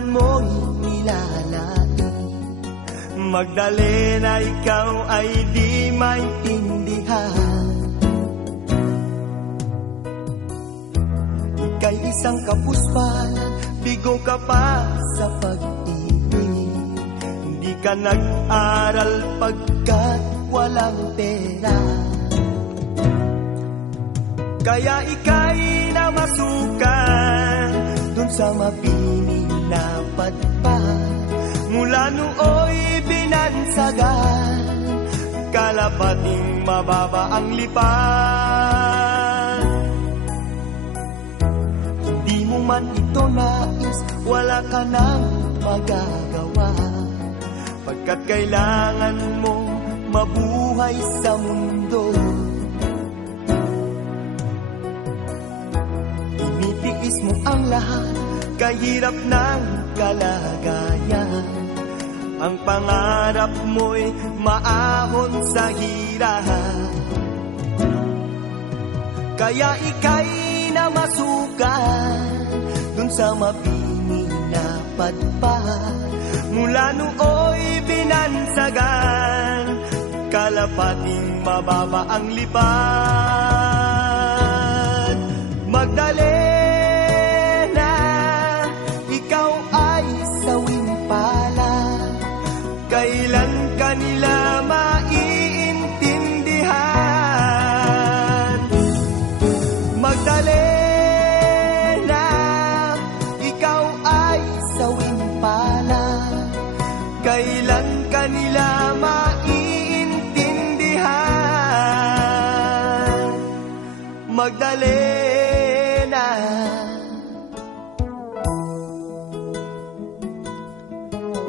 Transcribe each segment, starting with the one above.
man mo'y nilalain. Magdalena, ikaw ay di maintindihan. Ika'y isang kapuspalan, bigo ka pa sa pag-ibig. Hindi ka nag-aral pagkat walang pera. Kaya ika'y namasukan dun sa mapining na padpad. Mula nooy binansagan, kalapating mababa ang lipad. Hindi mo man ito nais, wala ka nang magagawa, pagkat kailangan mong mabuhay sa mundo. Tinitiis mo ang lahat, kahirap ng kalagayan. Ang pangarap mo'y maahon sa hirap. Kaya ika'y namasukan dun sa mapining na padpad. Mula nooy binansagan, kalapating mababa ang lipad. Magdalena, ikaw ay sawimpala. Kailan ka nila maiintindihan? Magdalena, ikaw ay sawimpala. Kailan ka nila maiintindihan? Magdalena,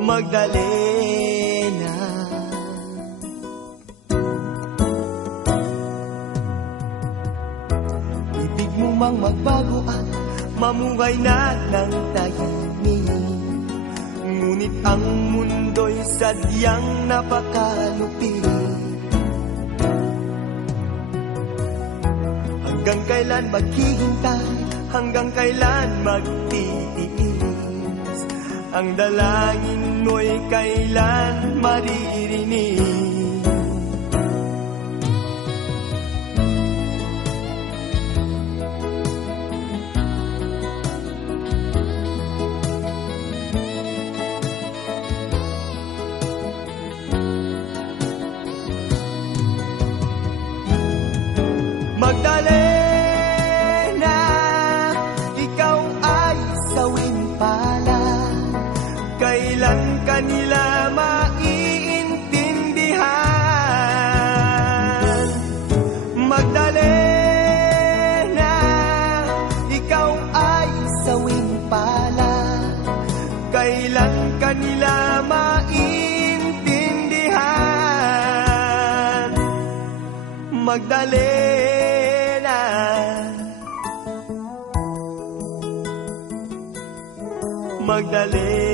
Magdalena. Ibig mo mang magbago at mamuhay na ng tahimik. Ngunit ang mundo'y sadyang napakalupit. Hanggang kailan maghihintay? Hanggang kailan magtitiis? Ang dalangin mo'y kailan maririnig? Magdalena, ikaw ay sawimpala. Kailan ka nila maiintindihan? Magdalena, ikaw ay sawimpala. Kailan ka nila maiintindihan? Magdalena, Magdalena.